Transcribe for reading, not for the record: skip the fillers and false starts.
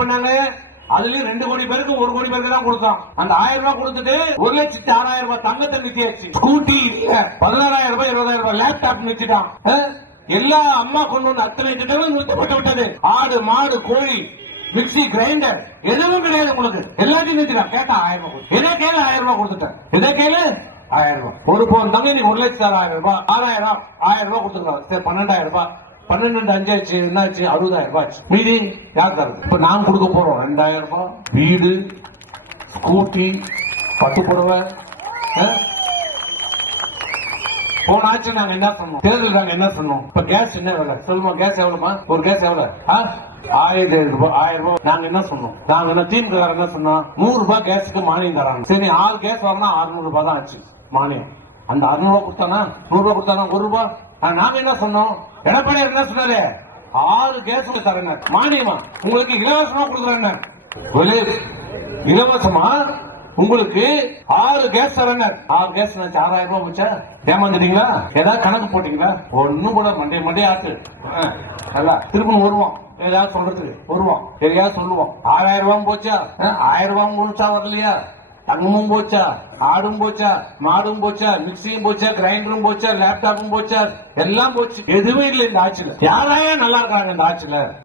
பண்ணாங்க. அதுலயும் 2 கோடி பேருக்கு 1 கோடி பேருக்கு தான் கொடுத்தோம். அந்த 1000 ரூபாய் கொடுத்துட்டு 1,06,000 ரூபாய் தங்கத்தை நிறுத்தியாச்சு. ஸ்கூட்டி 16,000 ரூபாய் 20,000 ரூபாய் லேப்டாப் நிறுத்திட்டான். எல்லா அம்மா கொண்டு வந்து அத்தனை திட்டங்களும் நிறுத்தப்பட்டு விட்டது. ஆடு மாடு கோழி மிக்சி கிரைண்டர் எதுவும் கிடையாது உங்களுக்கு. எல்லாத்தையும் நிறுத்திட்டான். கேட்டா 1000 ரூபாய், எதை கேளு 1000 ரூபாய் கொடுத்துட்டேன். எதை கேளு 1000 ரூபாய். ஒரு பவுன் தங்க நீ 1,06,000 ரூபாய் 6,000 1000 ரூபாய் கொடுத்துருக்கோம். சரி 12,000 ரூபாய் 12 ஆச்சு என்னாச்சு 60,000 ரூபாய் ஆச்சு. மீதி யார் தருது? இப்ப நான் கொடுக்க போறோம் 2,000 ரூபாய் வீடு ஸ்கூட்டி பட்டு புடவை. போன ஆச்சு நாங்க என்ன சொன்னோம்? தேர்தல் நாங்க என்ன சொன்னோம்? இப்ப கேஸ் என்ன விலை சொல்லுமா? கேஸ் எவ்வளவுமா? ஒரு கேஸ் எவ்வளவு? 1000 ரூபாய் 1000 ரூபாய். நாங்க என்ன சொன்னோம்? நாங்க என்ன திமுக என்ன சொன்னோம்? 100 ரூபாய் கேஸுக்கு மானியம் தராங்க. சரி 6 கேஸ் வரணும் 600 ரூபாய் தான் ஆச்சு மானியம். அந்த 600 ரூபாய் கொடுத்தானா 100 ரூபாய் கொடுத்தானா 1 ரூபாய். நாங்க என்ன சொன்னோம்? எடப்பாடி என்ன சொன்னாரு? 6 கேஸ் தரேன் மானியமா உங்களுக்கு இலவசமா கொடுக்குறேன். இலவசமா உங்களுக்கு 6 கேஸ் தரேன். 6 கேஸ் 6,000 ரூபாய் போச்சா? ஏமாந்துட்டீங்களா? ஏதாவது கணக்கு போட்டீங்களா? ஒண்ணும் கூட மண்டே ஆட்டு திரும்ப வருவோம். ஏதாவது சொல்றதுக்கு வருவோம். எதையாவது சொல்லுவோம். 6,000 ரூபாய் போச்சா? 1000 ரூபாய் முழுசா வரலையா? தங்கமும் போச்சா? ஆடும் போச்சா? மாடும் போச்சா? மிக்சியும் போச்சா? கிரைண்டரும் போச்சா? லேப்டாப்பும் போச்சா? எல்லாம் போச்சு. எதுவுமே இல்லை இந்த ஆட்சியில. யாராயா நல்லா இருக்காங்க இந்த ஆட்சியில?